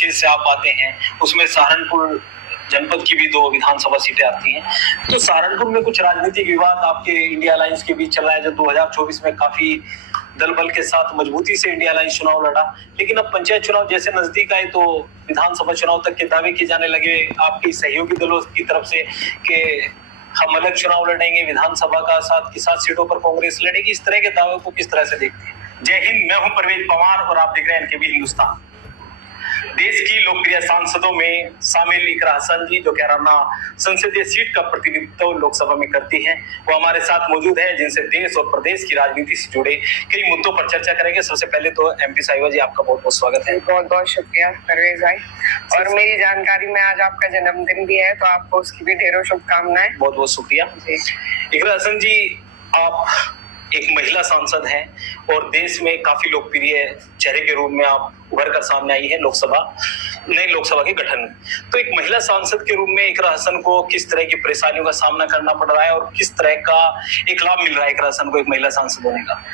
क्षेत्र से आप आते हैं, उसमें सहारनपुर जनपद की भी 2 विधानसभा सीटें आती हैं। तो सहारनपुर में कुछ राजनीतिक विवाद आपके इंडिया अलायंस के बीच चल रहा है, जो 2024 में काफी दल बल के साथ मजबूती से इंडिया अलायंस चुनाव लड़ा, लेकिन अब पंचायत चुनाव जैसे नजदीक आए तो विधानसभा चुनाव तक के दावे किए जाने लगे आपके सहयोगी दलों की तरफ से कि हम अलग चुनाव लड़ेंगे, विधानसभा का 7 की 7 सीटों पर कांग्रेस लड़ेगी। इस तरह के दावे को किस तरह से देखते हैं? जय हिंद, मैं हूं परवेज पवार और आप देख रहे हैं एनकेबी हिंदुस्तान। देश की लोकप्रिय सांसदों में शामिल इकरा हसन जी, जो कैराना संसदीय सीट का प्रतिनिधित्व लोकसभा में करती हैं, वो हमारे साथ मौजूद है, जिनसे देश और प्रदेश की राजनीति से जुड़े कई मुद्दों पर चर्चा करेंगे। सबसे पहले तो एमपी साहिबा जी, आपका बहुत बहुत स्वागत है। बहुत बहुत शुक्रिया परवेज भाई, और मेरी जानकारी में आज आपका जन्मदिन भी है, तो आपको उसकी भी ढेरों शुभकामनाएं। बहुत बहुत शुक्रिया। इकरा हसन जी, आप एक महिला सांसद हैं और देश में काफी लोकप्रिय चेहरे के रूप में आप उभर कर सामने आई है नई लोकसभा के गठन में। तो एक महिला सांसद के रूप में इकरा हसन को किस तरह की परेशानियों का सामना करना पड़ रहा है और किस तरह का एक लाभ मिल रहा है इकरा हसन को एक महिला सांसद होने का?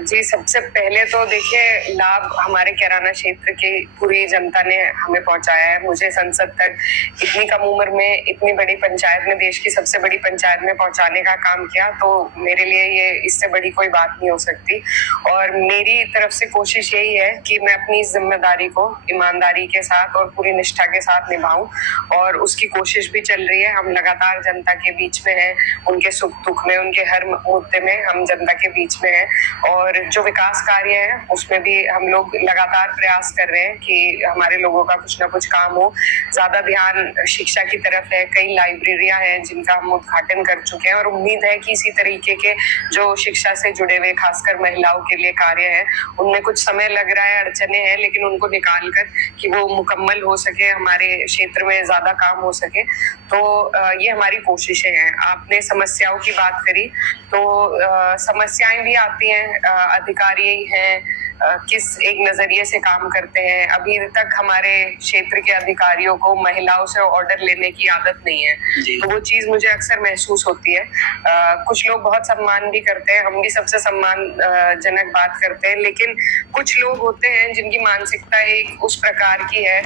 जी, सबसे पहले तो देखिए, लाभ हमारे कैराना क्षेत्र की पूरी जनता ने हमें पहुंचाया है। मुझे संसद तक इतनी कम उम्र में इतनी बड़ी पंचायत में, देश की सबसे बड़ी पंचायत में पहुंचाने का काम किया, तो मेरे लिए ये इससे बड़ी कोई बात नहीं हो सकती। और मेरी तरफ से कोशिश यही है कि मैं अपनी इस जिम्मेदारी को ईमानदारी के साथ और पूरी निष्ठा के साथ निभाऊं, और उसकी कोशिश भी चल रही है। हम लगातार जनता के बीच में हैं, उनके सुख दुख में, उनके हर मुद्दे में हम जनता के बीच में हैं। और जो विकास कार्य है उसमें भी हम लोग लगातार प्रयास कर रहे हैं कि हमारे लोगों का कुछ ना कुछ काम हो। ज्यादा ध्यान शिक्षा की तरफ है, कई लाइब्रेरियां हैं जिनका हम उद्घाटन कर चुके हैं, और उम्मीद है कि इसी तरीके के जो शिक्षा से जुड़े हुए खासकर महिलाओं के लिए कार्य है, उनमें कुछ समय लग रहा है, अड़चने हैं, लेकिन उनको निकाल कर कि वो मुकम्मल हो सके, हमारे क्षेत्र में ज्यादा काम हो सके। तो ये हमारी कोशिशें हैं। आपने समस्याओं की बात करी, तो समस्याएं भी आती हैं। अधिकारी हैं, किस एक नजरिए से काम करते हैं। अभी तक हमारे क्षेत्र के अधिकारियों को महिलाओं से ऑर्डर लेने की आदत नहीं है, तो वो चीज मुझे अक्सर महसूस होती है। कुछ लोग बहुत सम्मान भी करते हैं, हम भी सबसे सम्मान जनक बात करते हैं, लेकिन कुछ लोग होते हैं जिनकी मानसिकता एक उस प्रकार की है,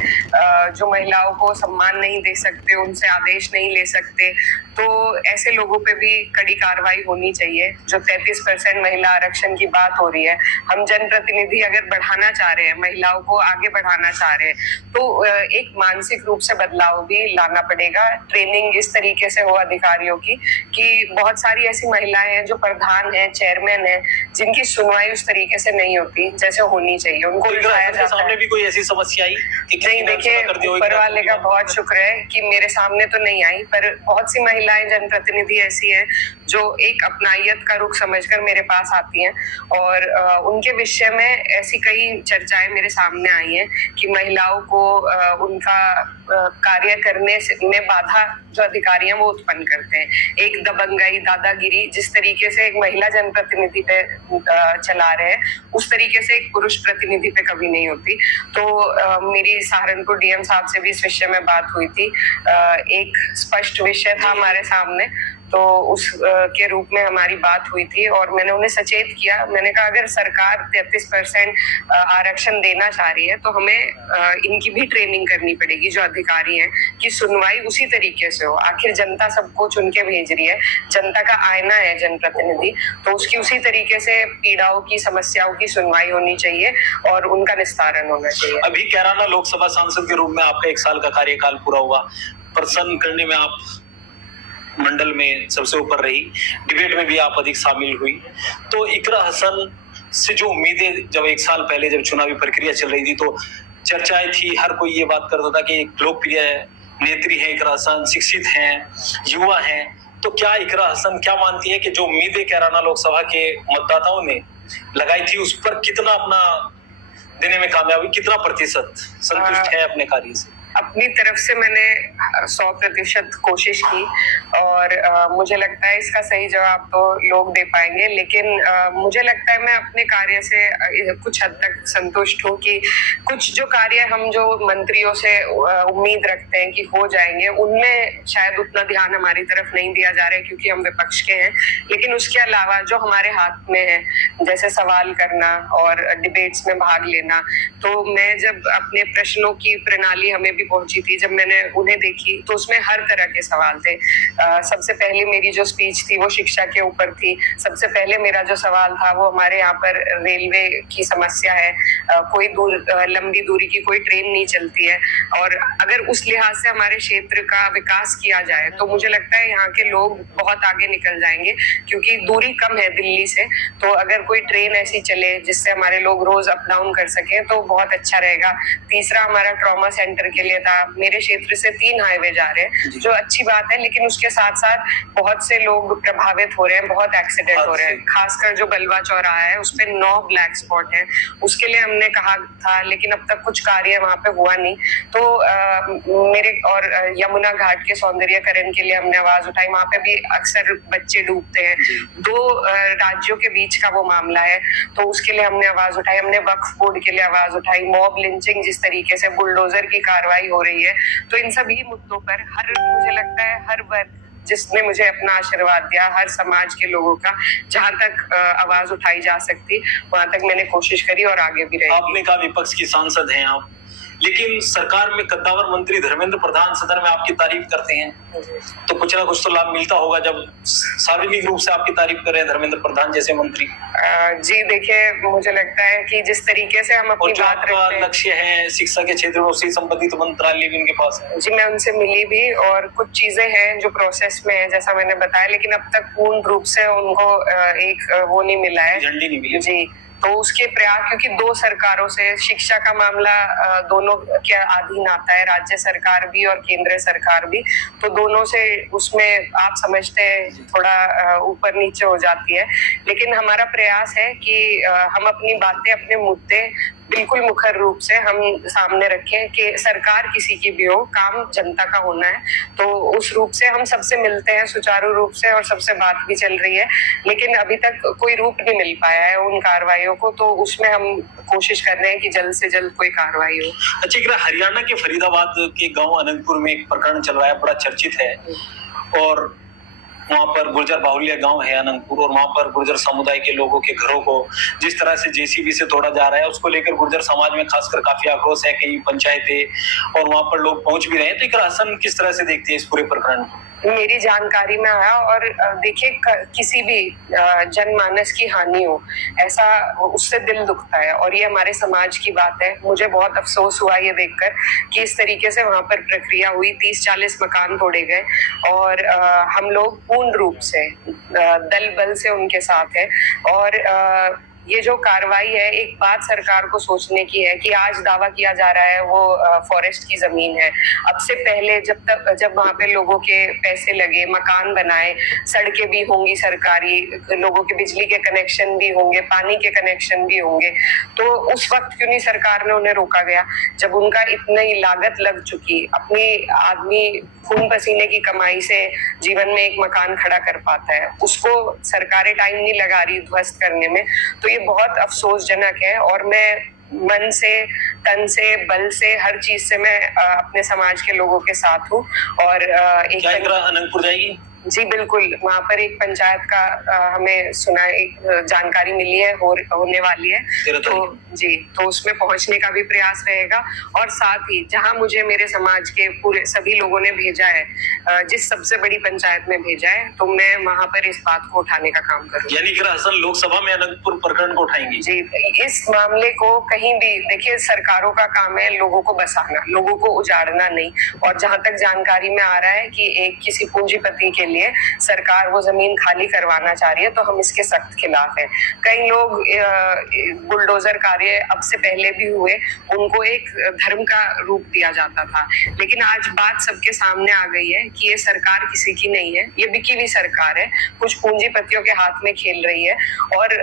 जो महिलाओं को सम्मान नहीं दे सकते, उनसे आदेश नहीं ले सकते। तो ऐसे लोगों पे भी कड़ी कार्रवाई होनी चाहिए। जो 33% महिला आरक्षण की बात हो रही है, हम जनप्रतिनिधि अगर बढ़ाना चाह रहे हैं, महिलाओं को आगे बढ़ाना चाह रहे हैं, तो एक मानसिक रूप से बदलाव भी लाना पड़ेगा। ट्रेनिंग इस तरीके से हो अधिकारियों की कि बहुत सारी ऐसी महिलाएं हैं जो प्रधान हैं, चेयरमैन हैं, जिनकी सुनवाई उस तरीके से नहीं होती जैसे होनी चाहिए। उनको दिखाया जाता है। सामने भी कोई ऐसी समस्या आई? नहीं, देखिए, ऊपर वाले का बहुत शुक्र है कि मेरे सामने तो नहीं आई, पर बहुत सी महिलाएं जनप्रतिनिधि ऐसी हैं जो एक अपनायत का रुख समझकर मेरे पास आती हैं, और उनके विषय में ऐसी कई चर्चाएं मेरे सामने आई हैं कि महिलाओं को उनका कार्य करने में बाधा जो अधिकारी हैं वो उत्पन्न करते हैं। एक दबंगई, दादागिरी जिस तरीके से एक महिला जनप्रतिनिधि पे चला रहे हैं, उस तरीके से एक पुरुष प्रतिनिधि पे कभी नहीं होती। तो मेरी सहारनपुर डीएम साहब से भी इस विषय में बात हुई थी। एक स्पष्ट विषय था हमारे सामने, तो उस के रूप में हमारी बात हुई थी, और मैंने उन्हें सचेत किया। मैंने कहा, अगर सरकार 33% आरक्षण देना चाह रही है, तो हमें इनकी भी ट्रेनिंग करनी पड़ेगी, जो अधिकारी हैं, कि सुनवाई उसी तरीके से हो। आखिर जनता सबको चुन के भेज रही है, जनता का आईना है जनप्रतिनिधि, तो उसकी उसी तरीके से पीड़ाओं की, समस्याओं की सुनवाई होनी चाहिए और उनका निस्तारण होना चाहिए। अभी कैराना लोकसभा सांसद के रूप में आपका 1 साल का कार्यकाल पूरा हुआ। प्रसन्न करने में आप मंडल में सबसे ऊपर रही, डिबेट में भी आप अधिक शामिल हुई। तो इकरा हसन से जो उम्मीदें जब 1 साल पहले जब चुनावी प्रक्रिया चल रही थी, तो चर्चाएं थी, हर कोई ये बात करता था कि एक लोकप्रिय नेत्री है इकरा हसन, शिक्षित हैं, युवा हैं। तो क्या इकरा हसन क्या मानती है कि जो उम्मीदें कैराना लोकसभा के मतदाताओं ने लगाई थी, उस पर कितना अपना देने में कामयाब हुई, कितना प्रतिशत संतुष्ट है अपने कार्य से? अपनी तरफ से मैंने 100% कोशिश की और मुझे लगता है इसका सही जवाब तो लोग दे पाएंगे, लेकिन मुझे लगता है मैं अपने कार्य से कुछ हद तक संतुष्ट हूँ कि कुछ जो कार्य हम जो मंत्रियों से उम्मीद रखते हैं कि हो जाएंगे, उनमें शायद उतना ध्यान हमारी तरफ नहीं दिया जा रहा है क्योंकि हम विपक्ष के हैं। लेकिन उसके अलावा जो हमारे हाथ में है, जैसे सवाल करना और डिबेट्स में भाग लेना, तो मैं जब अपने प्रश्नों की प्रणाली हमें भी पहुंची थी, जब मैंने उन्हें देखी तो उसमें हर तरह के सवाल थे। सबसे पहले मेरी जो स्पीच थी वो शिक्षा के ऊपर थी। सबसे पहले मेरा जो सवाल था वो हमारे यहाँ पर रेलवे की समस्या है, कोई लंबी दूरी की कोई ट्रेन नहीं चलती है, और अगर उस लिहाज से हमारे क्षेत्र का विकास किया जाए तो मुझे लगता है यहाँ के लोग बहुत आगे निकल जाएंगे, क्योंकि दूरी कम है दिल्ली से। तो अगर कोई ट्रेन ऐसी चले जिससे हमारे लोग रोज अप डाउन कर सके तो बहुत अच्छा रहेगा। तीसरा हमारा ट्रॉमा सेंटर के लिए था। मेरे क्षेत्र से 3 हाईवे जा रहे हैं, जो अच्छी बात है, लेकिन उसके साथ साथ बहुत से लोग प्रभावित हो रहे हैं, बहुत एक्सीडेंट हो रहे हैं। खासकर जो बलवा चौराहा है उस पे 9 ब्लैक स्पॉट है, उसके लिए हमने कहा था, लेकिन अब तक कुछ कार्य वहां पे हुआ नहीं। तो मेरे और यमुना घाट के सौंदर्यकरण के लिए हमने आवाज उठाई। वहां पे भी अक्सर बच्चे डूबते हैं, 2 राज्यों के बीच का वो मामला है, तो उसके लिए हमने आवाज उठाई। हमने वक्फ बोर्ड के लिए आवाज उठाई। मॉब लिंचिंग जिस तरीके से बुलडोजर की कार्रवाई हो रही है, तो इन सभी मुद्दों पर मुझे लगता है हर वर्ग जिसने मुझे अपना आशीर्वाद दिया, हर समाज के लोगों का जहां तक आवाज उठाई जा सकती वहां तक मैंने कोशिश करी और आगे भी रही। आपने कहा विपक्ष की सांसद हैं आप, लेकिन सरकार में कद्दावर मंत्री धर्मेंद्र प्रधान सदन में आपकी तारीफ करते हैं, तो कुछ ना कुछ तो लाभ मिलता होगा जब सार्वजनिक रूप से आपकी तारीफ कर रहे हैं धर्मेंद्र प्रधान जैसे मंत्री। जी देखिए, मुझे लगता है कि जिस तरीके से हम अपनी बात रखते हैं, लक्ष्य है शिक्षा के क्षेत्र में, उससे संबंधित मंत्रालय भी उनके पास है। जी, मैं उनसे मिली भी और कुछ चीजें हैं जो प्रोसेस में है जैसा मैंने बताया, लेकिन अब तक पूर्ण रूप से उनको एक वो नहीं मिला है, झंडी नहीं मिली जी। तो उसके प्रयास, क्योंकि 2 सरकारों से शिक्षा का मामला दोनों के अधीन आता है, राज्य सरकार भी और केंद्र सरकार भी, तो दोनों से उसमें आप समझते हैं थोड़ा ऊपर नीचे हो जाती है। लेकिन हमारा प्रयास है कि हम अपनी बातें, अपने मुद्दे बिल्कुल मुखर रूप से हम सामने रखें कि सरकार किसी की भी हो, काम जनता का होना है। तो उस रूप से हम सबसे मिलते हैं सुचारू रूप से और सबसे बात भी चल रही है, लेकिन अभी तक कोई रूप नहीं मिल पाया है उन कार्रवाइयों को, तो उसमें हम कोशिश कर रहे हैं कि जल्द से जल्द कोई कार्रवाई हो। अच्छा, हरियाणा के फरीदाबाद के गांव अनंतपुर में एक प्रकरण चल रहा है, बड़ा चर्चित है, और वहां पर गुर्जर बाहुल्य गांव है अनंतपुर, और वहां पर गुर्जर समुदाय के लोगों के घरों को जिस तरह से जेसीबी से तोड़ा जा रहा है, उसको लेकर गुर्जर समाज में खासकर काफी आक्रोश है। कई पंचायतें और वहां पर लोग पहुंच भी रहे हैं, तो एक हसन किस तरह से देखती है इस पूरे प्रकरण को? मेरी जानकारी में आया, और देखिए किसी भी जनमानस की हानि हो, ऐसा उससे दिल दुखता है, और ये हमारे समाज की बात है। मुझे बहुत अफसोस हुआ ये देखकर कि इस तरीके से वहां पर प्रक्रिया हुई, 30-40 मकान तोड़े गए, और हम लोग पूर्ण रूप से दल बल से उनके साथ है। और ये जो कार्रवाई है, एक बात सरकार को सोचने की है कि आज दावा किया जा रहा है वो फॉरेस्ट की जमीन है। अब से पहले जब वहां पे लोगों के पैसे लगे, मकान बनाए, सड़कें भी होंगी सरकारी, लोगों के बिजली के कनेक्शन भी होंगे, पानी के कनेक्शन भी होंगे, तो उस वक्त क्यों नहीं सरकार ने उन्हें रोका गया? जब उनका इतनी लागत लग चुकी, अपनी आदमी खून पसीने की कमाई से जीवन में एक मकान खड़ा कर पाता है, उसको सरकारें टाइम नहीं लगा रही ध्वस्त करने में, तो ये बहुत अफसोसजनक है। और मैं मन से, तन से, बल से, हर चीज से मैं अपने समाज के लोगों के साथ हूँ। और क्या अनंतपुर जाएगी? जी बिल्कुल, वहाँ पर एक पंचायत का हमें जानकारी मिली है, होने वाली है, तो जी, तो उसमें पहुंचने का भी प्रयास रहेगा। और साथ ही जहाँ मुझे मेरे समाज के पूरे सभी लोगों ने भेजा है, जिस सबसे बड़ी पंचायत में भेजा है, तो मैं वहाँ पर इस बात को उठाने का काम करूँगी। यानी कि हसन लोकसभा में अनंतपुर प्रकरण को उठाएंगी? जी, इस मामले को कहीं भी, देखिए सरकारों का काम है लोगों को बसाना, लोगों को उजाड़ना नहीं। और जहाँ तक जानकारी में आ रहा है कि एक किसी पूंजीपति के लिए सरकार वो जमीन खाली करवाना चाह रही है, तो हम इसके सख्त खिलाफ हैं। कई लोग बुलडोजर कार्य अब से पहले भी हुए, उनको एक धर्म का रूप दिया जाता था, लेकिन आज बात सबके सामने आ गई है कि ये सरकार किसी की नहीं है, ये बिकी हुई सरकार है, कुछ पूंजीपतियों के हाथ में खेल रही है। और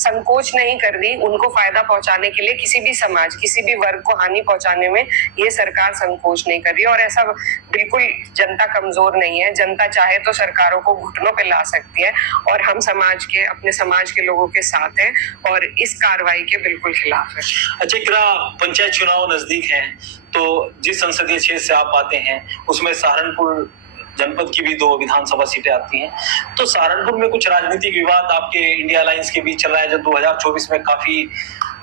संकोच नहीं कर दी उनको फायदा पहुंचाने के लिए। किसी भी समाज, किसी भी वर्ग को हानि पहुंचाने में ये सरकार संकोच नहीं कर रही है। और ऐसा बिल्कुल, जनता कमजोर नहीं है, जनता चाहे तो सरकारों को घुटनों पे ला सकती है, और हम समाज के, अपने समाज के लोगों के साथ हैं और इस कार्रवाई के बिल्कुल खिलाफ है। अच्छा, इकरा, पंचायत चुनाव नजदीक हैं, तो जिस संसदीय क्षेत्र से आप आते हैं उसमें सहारनपुर जनपद की भी 2 विधानसभा सीटें आती हैं। तो सहारनपुर में कुछ राजनीतिक विवाद आपके इंडिया अलायंस के बीच चल रहा है, जो 2024 में काफी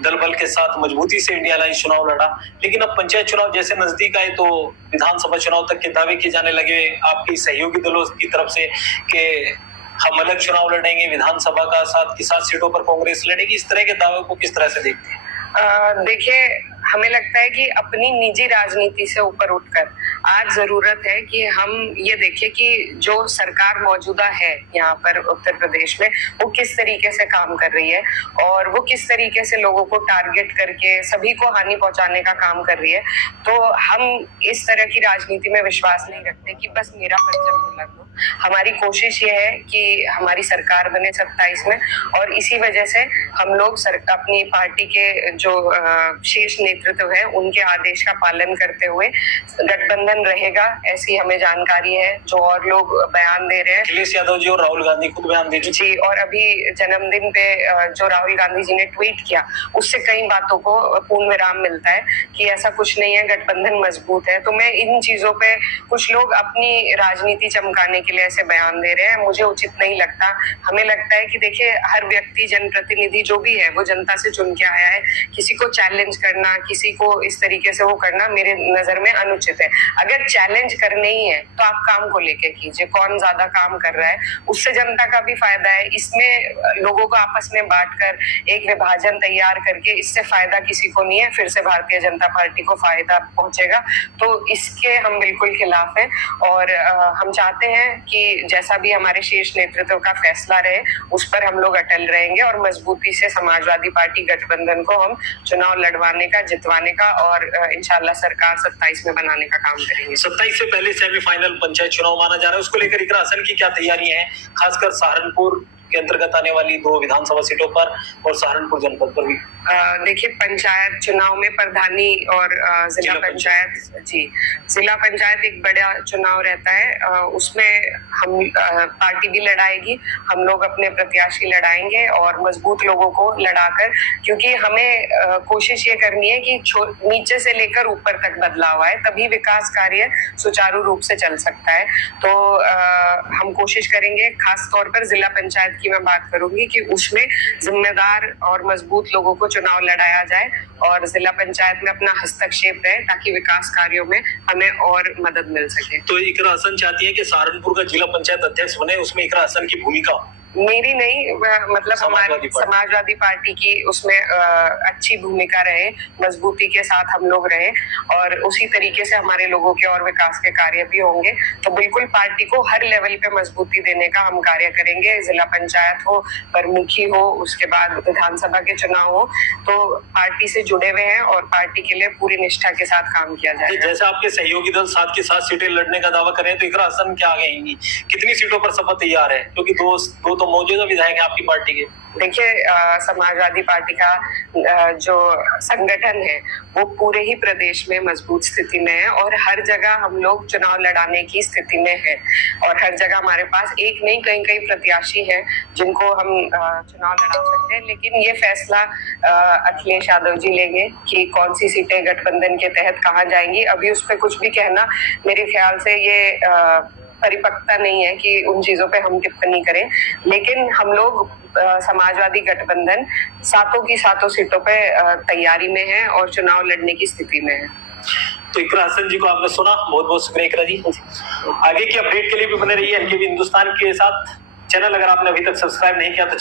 दल बल के साथ मजबूती से इंडिया अलायंस चुनाव लड़ा, लेकिन अब पंचायत चुनाव जैसे नजदीक आए तो विधानसभा चुनाव तक के दावे किए जाने लगे आपके सहयोगी दलों की तरफ से कि हम अलग चुनाव लड़ेंगे, विधानसभा का 7 की 7 सीटों पर कांग्रेस लड़ेगी। इस तरह के दावे को किस तरह से देखते हैं? देखिए, हमें लगता है कि अपनी निजी राजनीति से ऊपर उठकर आज जरूरत है कि हम ये देखें कि जो सरकार मौजूदा है यहाँ पर उत्तर प्रदेश में, वो किस तरीके से काम कर रही है और वो किस तरीके से लोगों को टारगेट करके सभी को हानि पहुंचाने का काम कर रही है। तो हम इस तरह की राजनीति में विश्वास नहीं रखते कि बस मेरा परचम बुलंद हो। हमारी कोशिश ये है कि हमारी सरकार बने 27 में, और इसी वजह से हम लोग अपनी पार्टी के जो शीर्ष नेतृत्व है उनके आदेश का पालन करते हुए गठबंधन रहेगा, ऐसी हमें जानकारी है। जो और लोग बयान दे रहे हैं, अखिलेश यादव जी और राहुल गांधी खुद बयान दे जी, और अभी जन्मदिन पे जो राहुल गांधी जी ने ट्वीट किया, उससे कई बातों को पूर्ण विराम मिलता है कि ऐसा कुछ नहीं है, गठबंधन मजबूत है। तो मैं इन चीजों पे, कुछ लोग अपनी राजनीति चमकाने के लिए ऐसे बयान दे रहे हैं, मुझे उचित नहीं लगता। हमें लगता है कि देखिए, हर व्यक्ति, जनप्रतिनिधि जो भी है, वो जनता से चुन के आया है। किसी को चैलेंज करना, किसी को इस तरीके से वो करना मेरे नजर में अनुचित है। अगर चैलेंज करने ही है तो आप काम को लेके कीजिए, कौन ज्यादा काम कर रहा है, उससे जनता का भी फायदा है। इसमें लोगों को आपस में बांटकर एक विभाजन तैयार करके इससे फायदा किसी को नहीं है, फिर से भारतीय जनता पार्टी को फायदा पहुंचेगा। तो इसके हम बिल्कुल खिलाफ हैं और हम चाहते हैं कि जैसा भी हमारे शीर्ष नेतृत्व का फैसला रहे, उस पर हम लोग अटल रहेंगे और मजबूती से समाजवादी पार्टी गठबंधन को हम चुनाव लड़वाने का, जितवाने का और इंशाल्लाह सरकार 27 में बनाने का काम करेंगे। 27 से पहले सेमीफाइनल पंचायत चुनाव माना जा रहा है, उसको लेकर इकरा हसन की क्या तैयारियां हैं, खासकर सहारनपुर के अंतर्गत आने वाली 2 विधानसभा सीटों पर और सहारनपुर जनपद पर भी? देखिए, पंचायत चुनाव में प्रधानी और जिला पंचायत, जी, जिला पंचायत एक बड़ा चुनाव रहता है। उसमें हम पार्टी भी लड़ाएगी, हम लोग अपने प्रत्याशी लड़ाएंगे और मजबूत लोगों को लड़ाकर, क्योंकि हमें कोशिश ये करनी है कि नीचे से लेकर ऊपर तक बदलाव आए, तभी विकास कार्य सुचारू रूप से चल सकता है। तो हम कोशिश करेंगे, खास तौर पर जिला पंचायत की मैं बात करूंगी, कि उसमें जिम्मेदार और मजबूत लोगों को चुनाव लड़ाया जाए और जिला पंचायत में अपना हस्तक्षेप रहे, ताकि विकास कार्यों में हमें और मदद मिल सके। तो इकरा हसन चाहती है कि सहारनपुर का जिला पंचायत अध्यक्ष बने, उसमें इकरा हसन की भूमिका? मेरी नहीं, मतलब हमारी समाजवादी पार्टी की उसमें अच्छी भूमिका रहे, मजबूती के साथ हम लोग रहे और उसी तरीके से हमारे लोगों के और विकास के कार्य भी होंगे। तो बिल्कुल पार्टी को हर लेवल पे मजबूती देने का हम कार्य करेंगे, जिला पंचायत हो, प्रमुखी हो, उसके बाद विधानसभा के चुनाव हो। तो पार्टी से जुड़े हुए हैं और पार्टी के लिए पूरी निष्ठा के साथ काम किया जाएगा। जैसे आपके सहयोगी दल 7 की 7 सीटें लड़ने का दावा करें, तो इकरा हसन क्या आएंगी, कितनी सीटों पर शपथ तैयार है, क्योंकि दो तो मौजूदा विधायक है आपकी पार्टी के? देखिए, समाजवादी पार्टी का जो संगठन है वो पूरे ही प्रदेश में मजबूत स्थिति में है और हर जगह हम लोग चुनाव लड़ाने की स्थिति में है और हर जगह हमारे पास एक नहीं कई प्रत्याशी हैं जिनको हम चुनाव लड़ा सकते हैं। लेकिन ये फैसला अखिलेश यादव जी लेंगे कि कौन सी सीटें गठबंधन के तहत कहाँ जाएंगी। अभी उस पर कुछ भी कहना मेरे ख्याल से ये परिपक्वता नहीं है कि उन चीजों पे हम टिप्पणी करें। लेकिन हम लोग समाजवादी गठबंधन 7 की 7 सीटों पे तैयारी में है और चुनाव लड़ने की स्थिति में है। तो इकरा हसन जी को आपने सुना, बहुत बहुत शुक्रिया इकरा जी। आगे की अपडेट के लिए भी बने रहिए एनकेबी हिंदुस्तान के साथ। चैनल अगर आपने अभी तक सब्सक्राइब नहीं किया तो